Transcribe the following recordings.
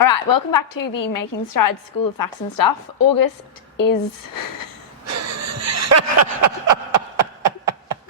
All right, welcome back to the Making Strides School of Facts and Stuff.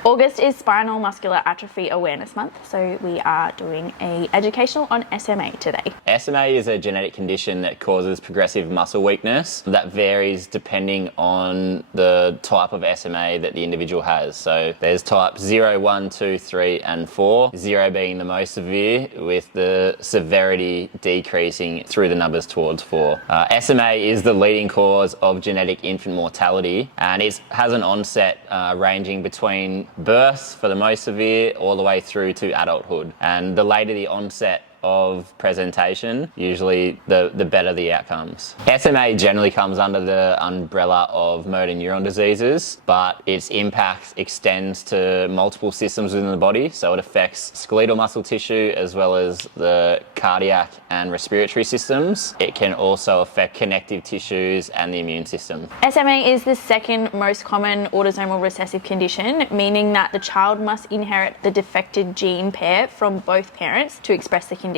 August is Spinal Muscular Atrophy Awareness Month, so we are doing an educational on SMA today. SMA is a genetic condition that causes progressive muscle weakness that varies depending on the type of SMA that the individual has. So there's type 0, 1, 2, 3 and 4, 0 being the most severe with the severity decreasing through the numbers towards 4. SMA is the leading cause of genetic infant mortality, and it has an onset ranging between birth for the most severe all the way through to adulthood, and the later the onset of presentation, usually the better the outcomes. SMA generally comes under the umbrella of motor neuron diseases, but its impact extends to multiple systems within the body, so it affects skeletal muscle tissue as well as the cardiac and respiratory systems. It can also affect connective tissues and the immune system. SMA is the second most common autosomal recessive condition, meaning that the child must inherit the defected gene pair from both parents to express the condition.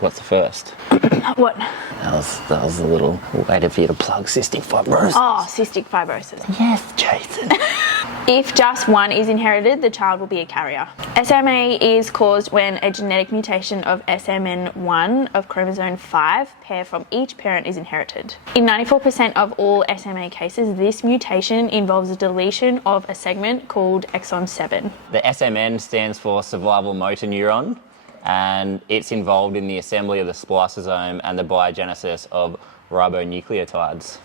What's the first? What? That was a little way for you to plug cystic fibrosis. Oh, cystic fibrosis. Yes, Jason. If just one is inherited, the child will be a carrier. SMA is caused when a genetic mutation of SMN1 of chromosome 5 pair from each parent is inherited. In 94% of all SMA cases, this mutation involves a deletion of a segment called exon 7. The SMN stands for survival motor neuron, and it's involved in the assembly of the spliceosome and the biogenesis of ribonucleotides.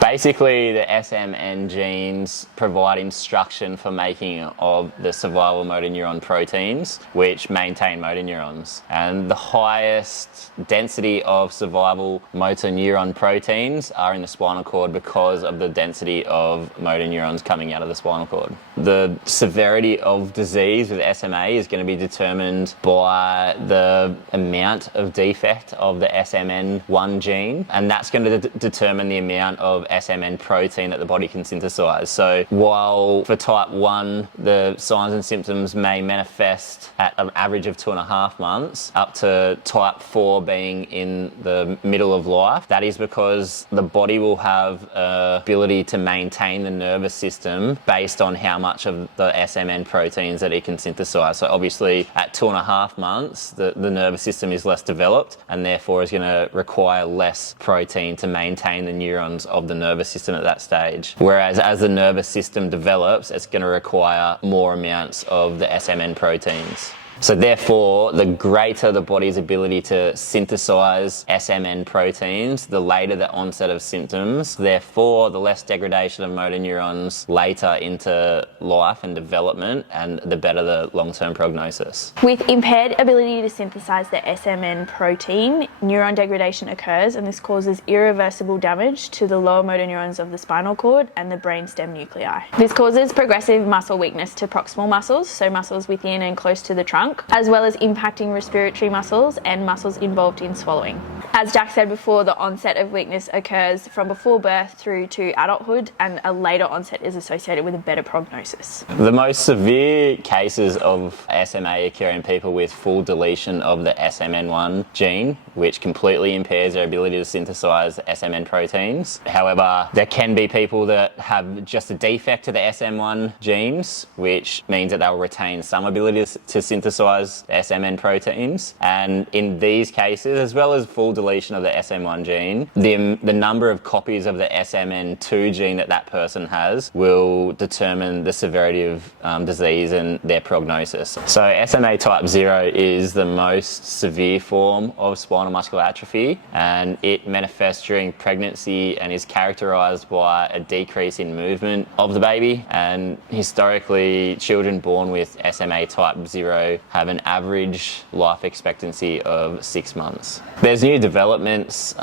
Basically, the SMN genes provide instruction for making of the survival motor neuron proteins, which maintain motor neurons. And the highest density of survival motor neuron proteins are in the spinal cord because of the density of motor neurons coming out of the spinal cord. The severity of disease with SMA is going to be determined by the amount of defect of the SMN1 gene, and that's going to determine the amount of SMN protein that the body can synthesize. So while for type 1 the signs and symptoms may manifest at an average of 2.5 months, up to type 4 being in the middle of life, that is because the body will have an ability to maintain the nervous system based on how much of the SMN proteins that it can synthesize. So obviously at 2.5 months the nervous system is less developed and therefore is going to require less protein to maintain the neurons of the nervous system at that stage. Whereas as the nervous system develops, it's going to require more amounts of the SMN proteins. So therefore, the greater the body's ability to synthesize SMN proteins, the later the onset of symptoms, therefore the less degradation of motor neurons later into life and development, and the better the long-term prognosis. With impaired ability to synthesize the SMN protein, neuron degradation occurs, and this causes irreversible damage to the lower motor neurons of the spinal cord and the brainstem nuclei. This causes progressive muscle weakness to proximal muscles, so muscles within and close to the trunk, as well as impacting respiratory muscles and muscles involved in swallowing. As Jack said before, the onset of weakness occurs from before birth through to adulthood, and a later onset is associated with a better prognosis. The most severe cases of SMA occur in people with full deletion of the SMN1 gene, which completely impairs their ability to synthesize SMN proteins. However, there can be people that have just a defect to the SM1 genes, which means that they'll retain some ability to synthesize the SMN proteins. And in these cases, as well as full deletion of the SM1 gene, the number of copies of the SMN2 gene that person has will determine the severity of disease and their prognosis. So SMA type 0 is the most severe form of spinal muscular atrophy, and it manifests during pregnancy and is characterized by a decrease in movement of the baby. And historically, children born with SMA type 0 have an average life expectancy of 6 months. There's new developments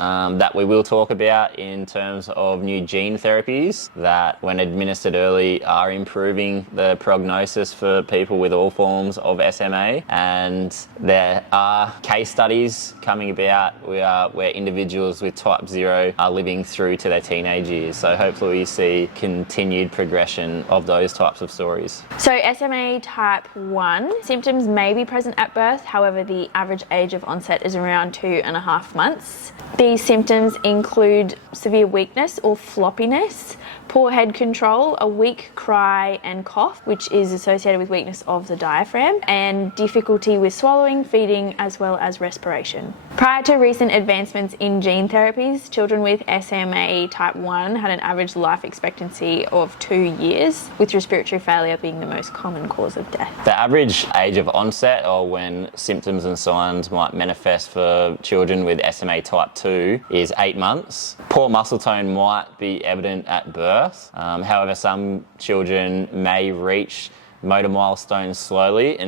that we will talk about in terms of new gene therapies that, when administered early, are improving the prognosis for people with all forms of SMA. And there are case studies coming about where individuals with type 0 are living through to their teenage years. So hopefully we see continued progression of those types of stories. So SMA type 1, symptoms may be present at birth, however the average age of onset is around 2.5 months. These symptoms include severe weakness or floppiness, poor head control, a weak cry and cough, which is associated with weakness of the diaphragm, and difficulty with swallowing, feeding, as well as respiration. Prior to recent advancements in gene therapies, children with SMA type 1 had an average life expectancy of 2 years, with respiratory failure being the most common cause of death. The average age of onset, or when symptoms and signs might manifest for children with SMA type 2, is 8 months. Poor muscle tone might be evident at birth. However, some children may reach motor milestones slowly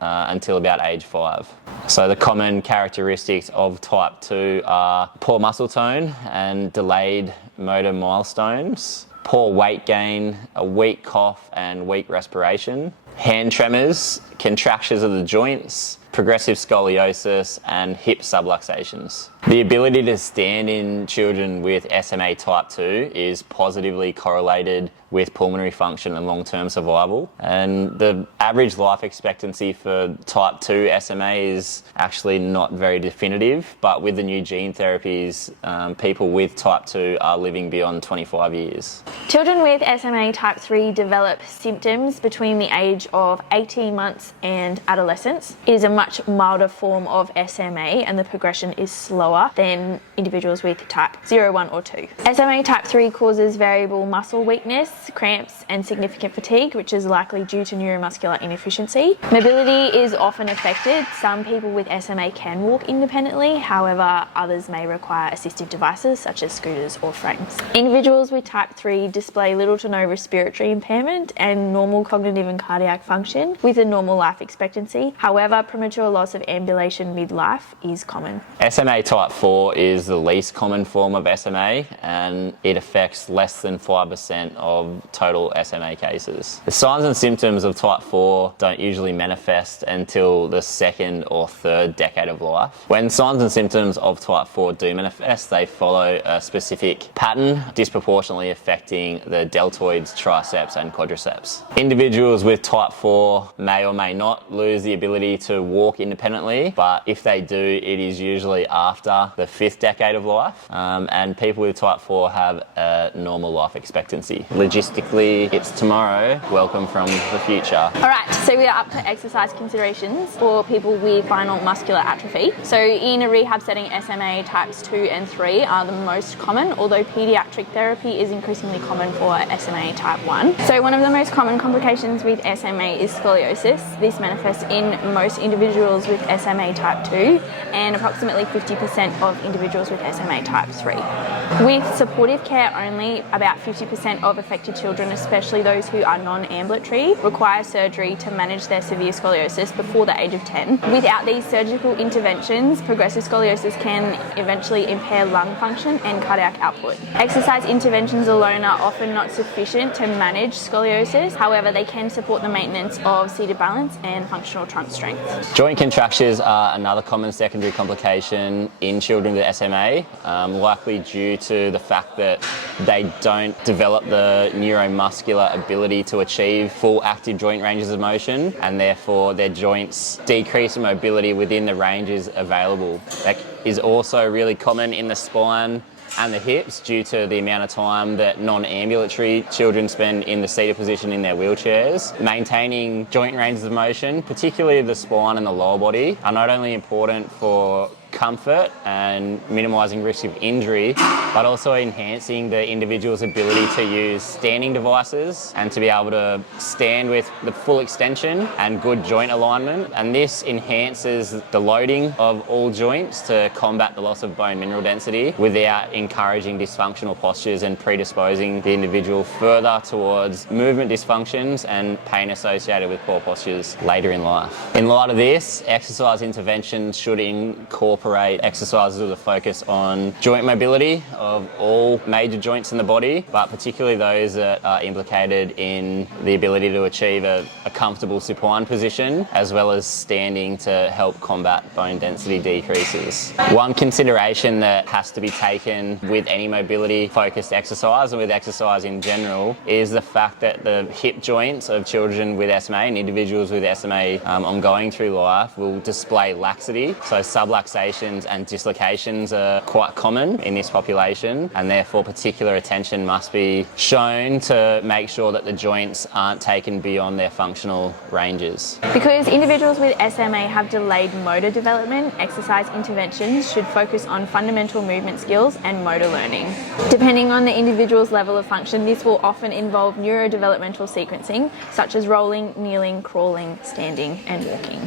until about age 5. So the common characteristics of type 2 are poor muscle tone and delayed motor milestones, poor weight gain, a weak cough and weak respiration, hand tremors, contractions of the joints, progressive scoliosis and hip subluxations. The ability to stand in children with SMA type 2 is positively correlated with pulmonary function and long-term survival. And the average life expectancy for type 2 SMA is actually not very definitive, but with the new gene therapies, people with type 2 are living beyond 25 years. Children with SMA type 3 develop symptoms between the age of 18 months and adolescence. It is a much milder form of SMA and the progression is slower than individuals with type 0, 1 or 2. SMA type 3 causes variable muscle weakness, cramps and significant fatigue, which is likely due to neuromuscular inefficiency. Mobility is often affected. Some people with SMA can walk independently, however others may require assistive devices such as scooters or frames. Individuals with type 3 display little to no respiratory impairment and normal cognitive and cardiac function with a normal life expectancy. However, premature loss of ambulation midlife is common. SMA type 4 is the least common form of SMA and it affects less than 5% of total SMA cases. The signs and symptoms of type 4 don't usually manifest until the second or third decade of life. When signs and symptoms of type 4 do manifest, they follow a specific pattern, disproportionately affecting the deltoids, triceps and quadriceps. Individuals with type 4 may or may not lose the ability to walk independently, but if they do, it is usually after the 5th decade of life, and people with type 4 have a normal life expectancy. Logistically, it's tomorrow. Welcome from the future. Alright, so we are up to exercise considerations for people with spinal muscular atrophy. So in a rehab setting, SMA types 2 and 3 are the most common, although pediatric therapy is increasingly common for SMA type 1. So one of the most common complications with SMA is scoliosis. This manifests in most individuals with SMA type 2 and approximately 50% of individuals with SMA type 3. With supportive care only, about 50% of affected children, especially those who are non-ambulatory, require surgery to manage their severe scoliosis before the age of 10. Without these surgical interventions, progressive scoliosis can eventually impair lung function and cardiac output. Exercise interventions alone are often not sufficient to manage scoliosis, however they can support the maintenance of seated balance and functional trunk strength. Joint contractures are another common secondary complication in children with SMA, likely due to the fact that they don't develop the neuromuscular ability to achieve full active joint ranges of motion, and therefore their joints decrease in mobility within the ranges available. That is also really common in the spine and the hips due to the amount of time that non-ambulatory children spend in the seated position in their wheelchairs. Maintaining joint ranges of motion, particularly the spine and the lower body, are not only important for comfort and minimising risk of injury, but also enhancing the individual's ability to use standing devices and to be able to stand with the full extension and good joint alignment. And this enhances the loading of all joints to combat the loss of bone mineral density without encouraging dysfunctional postures and predisposing the individual further towards movement dysfunctions and pain associated with poor postures later in life. In light of this, exercise interventions should incorporate incorporate exercises with a focus on joint mobility of all major joints in the body, but particularly those that are implicated in the ability to achieve a comfortable supine position, as well as standing to help combat bone density decreases. One consideration that has to be taken with any mobility focused exercise and with exercise in general is the fact that the hip joints of children with SMA and individuals with SMA ongoing through life will display laxity. So subluxations and dislocations are quite common in this population, and therefore particular attention must be shown to make sure that the joints aren't taken beyond their functional ranges. Because individuals with SMA have delayed motor development, exercise interventions should focus on fundamental movement skills and motor learning. Depending on the individual's level of function, this will often involve neurodevelopmental sequencing, such as rolling, kneeling, crawling, standing, and walking.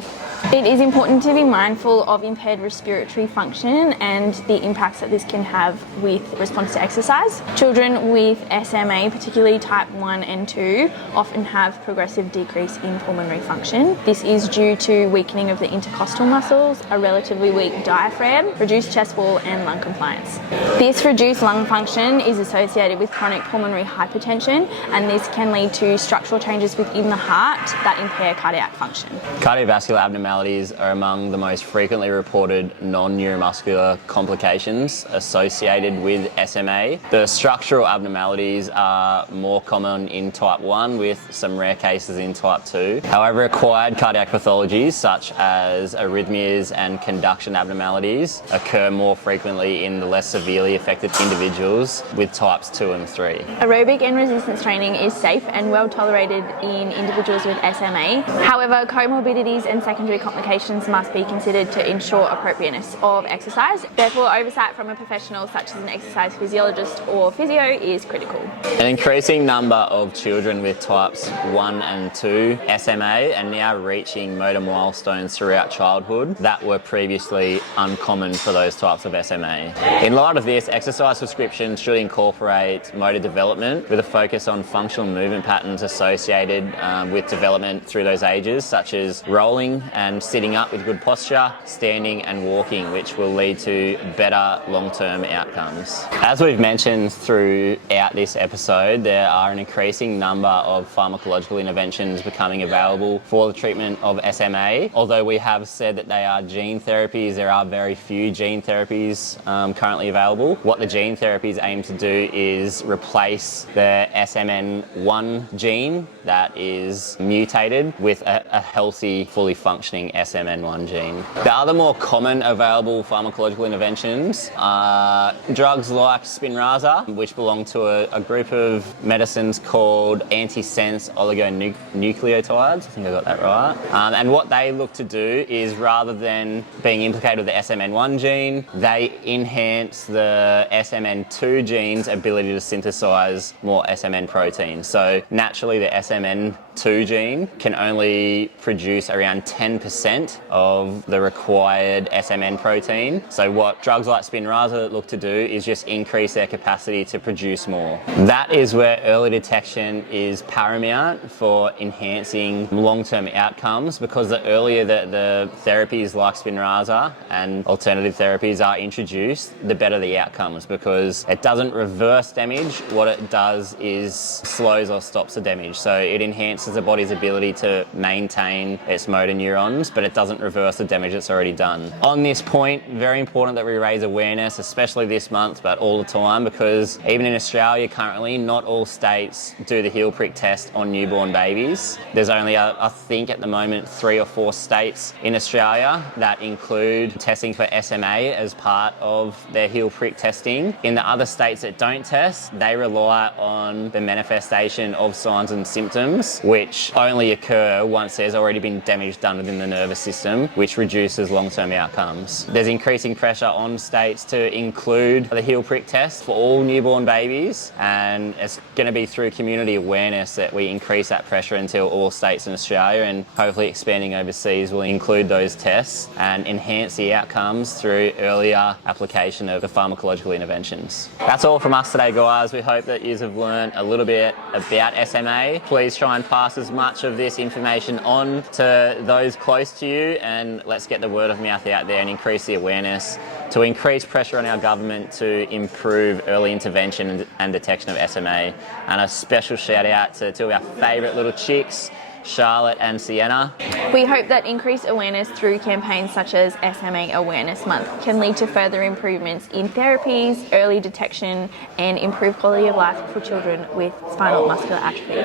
It is important to be mindful of impaired respiratory function and the impacts that this can have with response to exercise. Children with SMA, particularly type 1 and 2, often have progressive decrease in pulmonary function. This is due to weakening of the intercostal muscles, a relatively weak diaphragm, reduced chest wall, and lung compliance. This reduced lung function is associated with chronic pulmonary hypertension, and this can lead to structural changes within the heart that impair cardiac function. Cardiovascular abnormalities are among the most frequently reported non-neuromuscular complications associated with SMA. The structural abnormalities are more common in type 1 with some rare cases in type 2. However, acquired cardiac pathologies such as arrhythmias and conduction abnormalities occur more frequently in the less severely affected individuals with types 2 and 3. Aerobic and resistance training is safe and well tolerated in individuals with SMA. However, comorbidities and secondary complications must be considered to ensure appropriateness of exercise. Therefore, oversight from a professional such as an exercise physiologist or physio is critical. An increasing number of children with types 1 and 2 SMA are now reaching motor milestones throughout childhood that were previously uncommon for those types of SMA. In light of this, exercise prescriptions should incorporate motor development with a focus on functional movement patterns associated with development through those ages, such as rolling and sitting up with good posture, standing and walking, which will lead to better long-term outcomes. As we've mentioned throughout this episode, there are an increasing number of pharmacological interventions becoming available for the treatment of SMA. Although we have said that they are gene therapies, there are very few gene therapies currently available. What the gene therapies aim to do is replace the SMN1 gene that is mutated with a healthy, fully functioning SMN1 gene. The other more common available pharmacological interventions are drugs like Spinraza, which belong to a group of medicines called antisense oligonucleotides. I think I got that right. And what they look to do is, rather than being implicated with the SMN1 gene, they enhance the SMN2 gene's ability to synthesize more SMN proteins. So naturally, the SMN2 gene can only produce around 10% of the required SMN protein. So what drugs like Spinraza look to do is just increase their capacity to produce more. That is where early detection is paramount for enhancing long-term outcomes, because the earlier that the therapies like Spinraza and alternative therapies are introduced, the better the outcomes, because it doesn't reverse damage. What it does is slows or stops the damage. So it enhances the body's ability to maintain its motor neurons, but it doesn't reverse the damage that's already done. On this point, very important that we raise awareness, especially this month, but all the time, because even in Australia currently, not all states do the heel prick test on newborn babies. There's only, I think at the moment, 3 or 4 states in Australia that include testing for SMA as part of their heel prick testing. In the other states that don't test, they rely on the manifestation of signs and symptoms, which only occur once there's already been damage done within the nervous system, which reduces long-term outcomes. There's increasing pressure on states to include the heel prick test for all newborn babies, and it's going to be through community awareness that we increase that pressure until all states in Australia, and hopefully expanding overseas, will include those tests and enhance the outcomes through earlier application of the pharmacological interventions. That's all from us today, guys. We hope that you have learned a little bit about SMA. Please try and pass as much of this information on to those close to you, and let's get the word of mouth out there and increase the awareness, to increase pressure on our government to improve early intervention and detection of SMA. And a special shout out to two of our favourite little chicks, Charlotte and Sienna. We hope that increased awareness through campaigns such as SMA Awareness Month can lead to further improvements in therapies, early detection, and improved quality of life for children with spinal muscular atrophy.